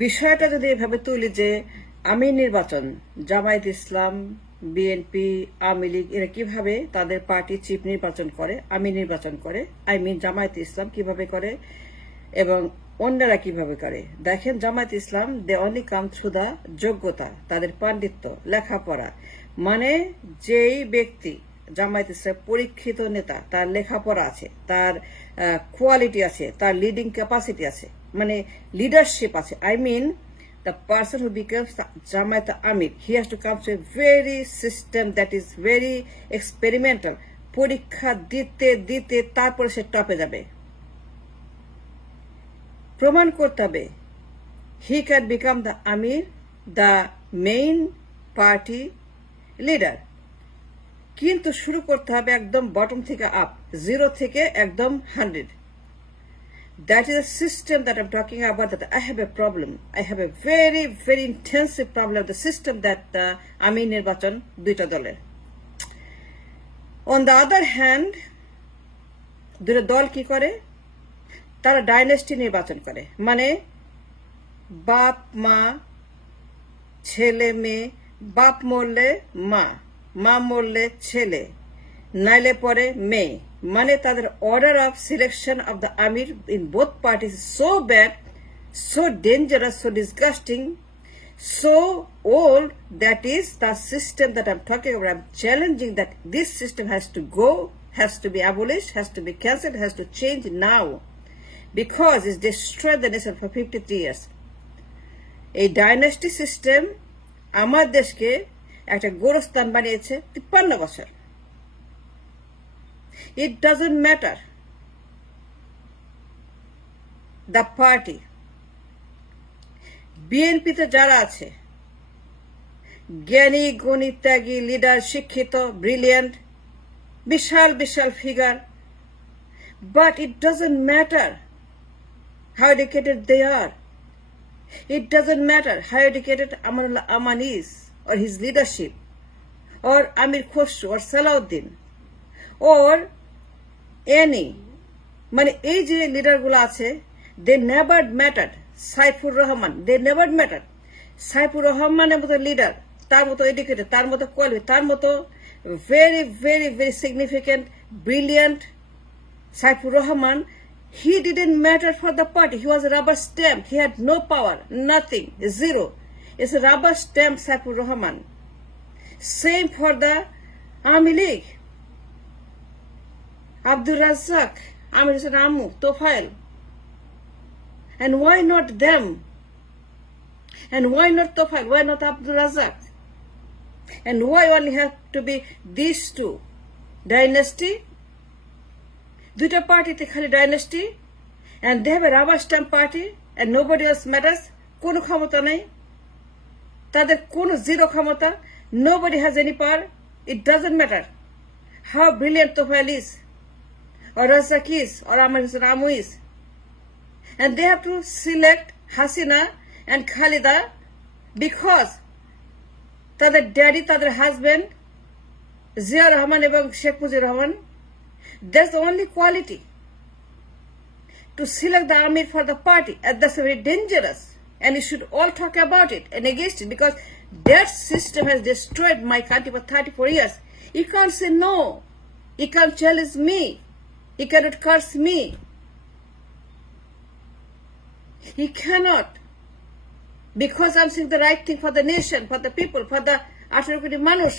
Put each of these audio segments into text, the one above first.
বিষয়টা যদি এভাবে তুলি যে আমির নির্বাচন, জামায়াত ইসলাম, বিএনপি, আওয়ামী লীগ এরা কিভাবে তাদের পার্টি চিফ নির্বাচন করে, আমির নির্বাচন করে, জামায়াত ইসলাম কিভাবে করে এবং অন্যরা কিভাবে করে। দেখেন, Jamaat Islam they only come through the যোগ্যতা, তাদের পাণ্ডিত্য, লেখাপড়া। মানে যেই ব্যক্তি জামায়াত ইসলাম পরীক্ষিত নেতা, তার লেখাপড়া আছে, তার কোয়ালিটি আছে, তার লিডিং ক্যাপাসিটি আছে, মানে লিডারশিপ আছে। The person who becomes the Jamaat Amir, he has to come to a very system that is very experimental. পরীক্ষা দিতে দিতে তারপরে সে টপে যাবে। প্রমাণ করতে হবে he can become the Amir, the main party leader. কিন্তু শুরু করতে হবে একদম বটম থেকে আপ, 0 থেকে একদম 100. That is a system that I'm talking about, that I have a problem. I have a very, very intensive problem with the system that Amir Nirbachan দুইটা দলের। On the other hand, দুটো দল কি করে? তারা dynasty নির্বাচন করে, মানে বাপ মা ছেলে মেয়ে, বাপ মরলে মা, মা মরলে ছেলে, নাইলে পরে মেয়ে। মানে তাদের order of selection of the Amir in both parties is so bad, so dangerous, so disgusting, so old. That is the system that I'm talking about. I'm challenging that this system has to go, has to be abolished, has to be cancelled, has to change now, because it's destroyed the nation for 53 years. A dynasty system আমার দেশকে একটা গোরস্থান বানিয়েছে 53 বছর। It doesn't matter the party. বিএনপিতে যারা আছে, জ্ঞানী গুণী ত্যাগী লিডার, শিক্ষিত, ব্রিলিয়েন্ট, বিশাল বিশাল figure, but it doesn't matter how educated they are. It doesn't matter how educated Amanullah Aman is, or his leadership, or Amir Khosrow, or Salahuddin, or any, মানে এই যে লিডার গুলো আছে, they never mattered. Saifur Rahman, they never mattered. Saifur রহমানের মতো leader, তার মতো educated, তার মতো কোয়ালিটি, তার মতো very, very, very significant, brilliant Saifur Rahman, he didn't matter for the party. He was a rubber stamp. He had no power, nothing, zero. It's a rubber stamp, Saifur Rahman. Same for the Army League. Abdul Razak, Amir Hussain Ammu, Tofail. And why not them? And why not Tofail? Why not Abdul Razak? And why only have to be these two? Dynasty? দুইটা পার্টিতে খালি dynasty, and they have a rubber stamp party and nobody else matters. কোনো ক্ষমতা নেই, তাদের কোনো zero ক্ষমতা, nobody has any power. It doesn't matter how brilliant Tofail is, or Razak is, or Amir Hussain Ammu is. And they have to select Hasina and Khalida because তাদের daddy, তাদের husband Zia Rahman এবং Sheikh Mujibur Rahman. That's the only quality to select the Amir for the party, and that's very dangerous. And you should all talk about it and against it, because that system has destroyed my country for 34 years. You can't say no. You can't challenge me. You cannot curse me. You cannot, because I'm saying the right thing for the nation, for the people, for the 18 কোটি মানুষ,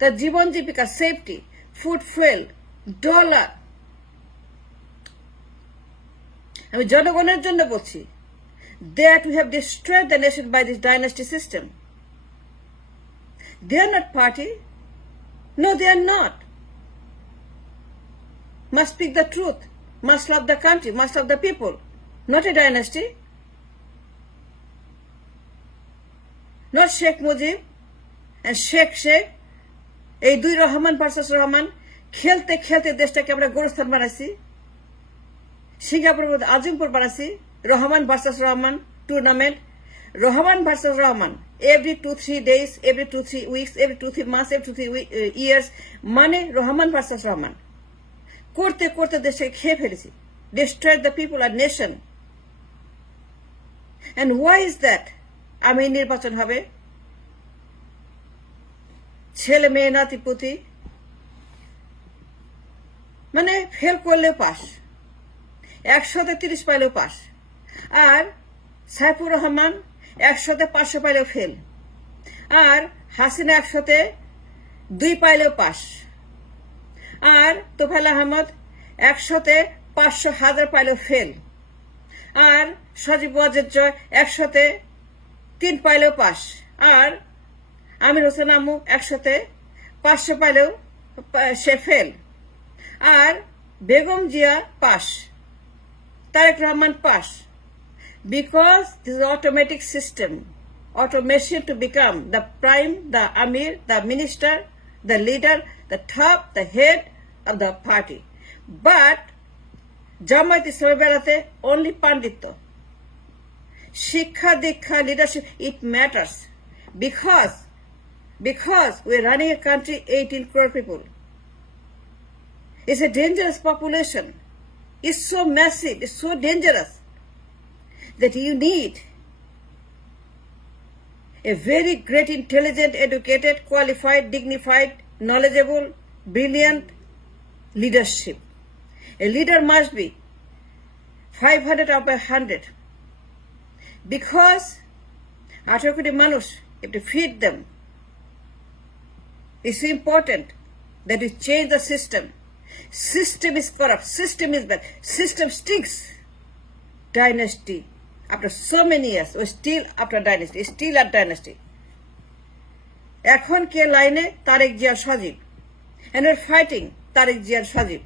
the জীবন জীবিকা, safety, food, fuel, dollar. আমি জনগণের জন্য বলছি, that we have destroyed the nation by this dynasty system. They are not party. No, they are not. Must speak the truth. Must love the country. Must love the people. Not a dynasty. Not Sheikh Mujib and Sheikh. এই দুই Rahman versus Rahman খেলতে খেলতে দেশটাকে আমরা গোরস্থান বানাইছি। Singapore Azimpur বানাইছি। Rahman versus Rahman tournament, Rahman versus Rahman, every 2-3 days, every 2-3 weeks, every 2-3 months, every 2-3 years, মানে Rahman versus Rahman করতে করতে দেশটাকে খেয়ে ফেলেছি। Destroyed the people and nation. And why is that? আমির নির্বাচন হবে, ছেলে মেয়ে নাতি পুতি, মানে ফেল করলেও পাস, 100-30 পাইলেও পাস, আর সাইফুর রহমান 100-500 পাইলেও ফেল, আর হাসিনা 100-2 পাইলেও পাস, আর তোফায়েল আহমদ 100-500-1000 পাইলেও ফেল, আর সজীব ওয়াজেদ জয় 100-3 পাইলেও পাস, আর আমির হোসেন আমু 100-500 পাইলেও সে ফেল, আর Begum Zia pass, Tarique Rahman pass, because this is automatic system, automation to become the prime, the amir, the minister, the leader, the top, the head of the party. But Jamaat ইসলামের বেলাতে only পাণ্ডিত্য, শিক্ষা দীক্ষা, leadership, it matters because we're running a country 18 crore people. It's a dangerous population. It's so massive, it's so dangerous that you need a very great, intelligent, educated, qualified, dignified, knowledgeable, brilliant leadership. A leader must be 500 out of 100 because 18 কোটি মানুষ, you have to feed them. It's important that we change the system. System is corrupt, system is bad, system stinks. Dynasty. After so many years, we're still after dynasty, still at dynasty. এখন কে লাইনে? তারেক জিয়া, সজীব. And we're fighting Tarique Zia, সজীব.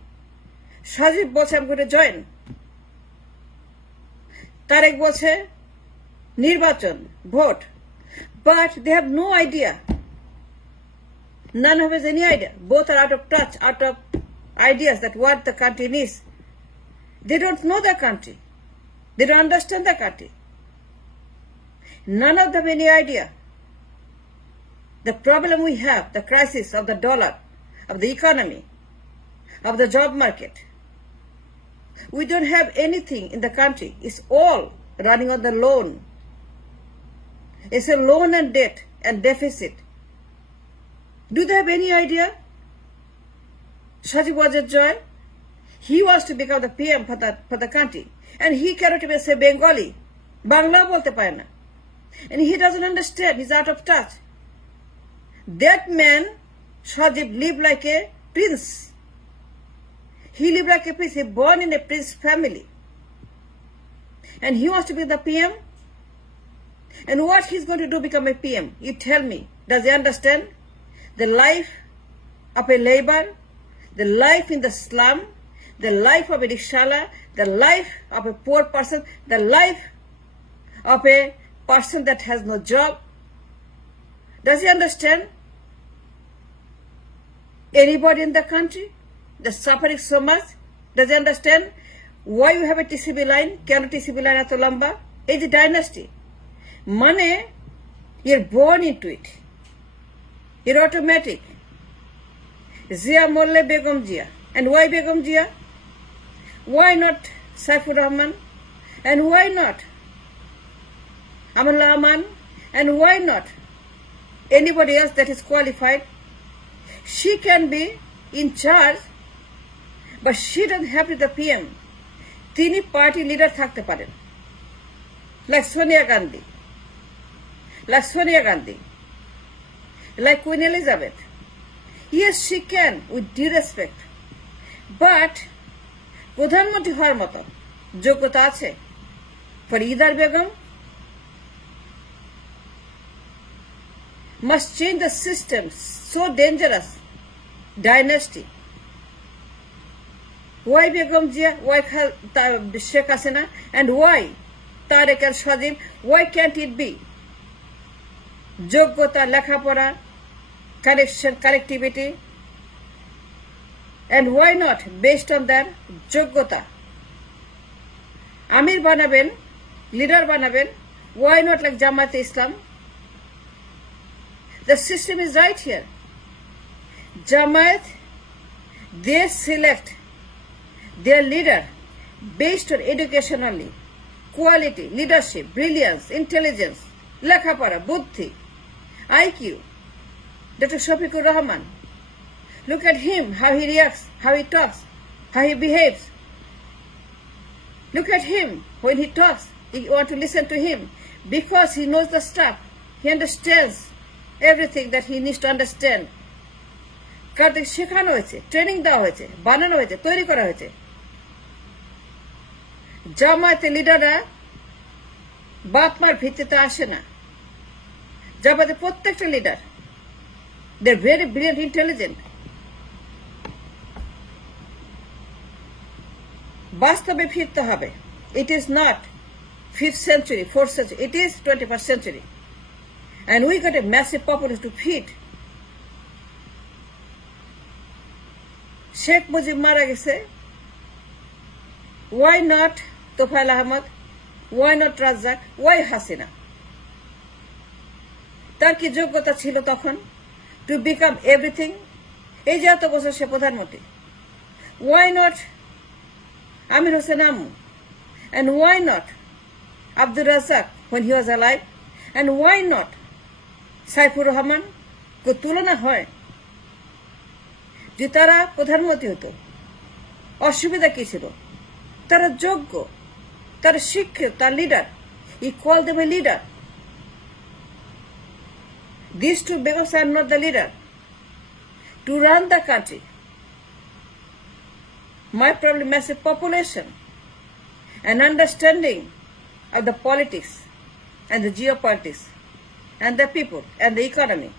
সজীব বলছে I'm going to join. Tarique বলছে নির্বাচন, vote. But they have no idea. None of us any idea. Both are out of touch, out of ideas that what the country needs. They don't know the country. They don't understand the country. None of them any idea. The problem we have, the crisis of the dollar, of the economy, of the job market. We don't have anything in the country. It's all running on the loan. It's a loan and debt and deficit. Do they have any idea? Sajib Wajid Joy, he wants to become the PM for the country. And he cannot even say Bengali. Bangla bolte pare na. And he doesn't understand. He's out of touch. That man, Sajib, lived like a prince. He lived like a prince. He born in a prince family. And he wants to be the PM. And what he's going to do become a PM? You tell me. Does he understand the life of a labor, the life in the slum, the life of a rickshaw, the life of a poor person, the life of a person that has no job? Does he understand anybody in the country that's suffering so much? Does he understand why you have a TCB line? Can TCB line eto lamba? It's a dynasty. Money, you're born into it. You're automatic. Zia Molle Begum Jia. And why Begum Jia? Why not Saifur Rahman? And why not Amanullah Aman? And why not anybody else that is qualified? She can be in charge, but she doesn't have to be the PM. Tini party leader থাকতে পারেন, like Sonia Gandhi, like Queen Elizabeth. Yes, she can, with due respect. But প্রধানমন্ত্রী হওয়ার মতো যোগ্যতা আছে ফরিদার Begum? Must change the system, so dangerous dynasty. Why Begum Jia? Why Sheikh Hasina? And why Tarek and Sajib? Why can't it be যোগ্যতা, লেখাপড়া, connection, connectivity? And why not based on their যোগ্যতা? Amir banaben, leader banaben. Why not like Jamaat Islam? The system is right here. Jamaat, they select their leader based on education only, quality, leadership, brilliance, intelligence, lekhapara, buddhi, IQ. Dr. Shafiqur Rahman. Look at him, how he reacts, how he talks, how he behaves. Look at him when he talks. You want to listen to him because he knows the stuff. He understands everything that he needs to understand. কাদের শেখানো হয়েছে, training দেওয়া হয়েছে, বানানো হয়েছে, তৈরি করা হয়েছে। জামায়াতে লিডাররা বাপ মার ভিত্তিতে আসে না। জামায়াতের প্রত্যেকটা leader they are very brilliant, intelligent. বাস্তবে ফিরতে হবে। It is not 5th century, 4th century. It is 21st century. And we got a massive population to feed. Sheikh Mujib mara gese. Why not Tofail Ahmed? Why not Razzaq? Why Hasina? তার কি যোগ্যতা ছিল তখন to become everything? এই যে এত বছর সে প্রধানমন্ত্রী। Why not Amir Hossain Ammu? And why not Abdul Razzaq when he was alive? And why not Saifur Rahman? কো তুলনা হয় যে তারা প্রধানমন্ত্রী হতো, অসুবিধা কি ছিল? তারা যোগ্য, তারা শিক্ষিত, তার leader. He called them a leader. These two beggars are not the leader to run the country. My problem, massive population and understanding of the politics and the geopolitics and the people and the economy.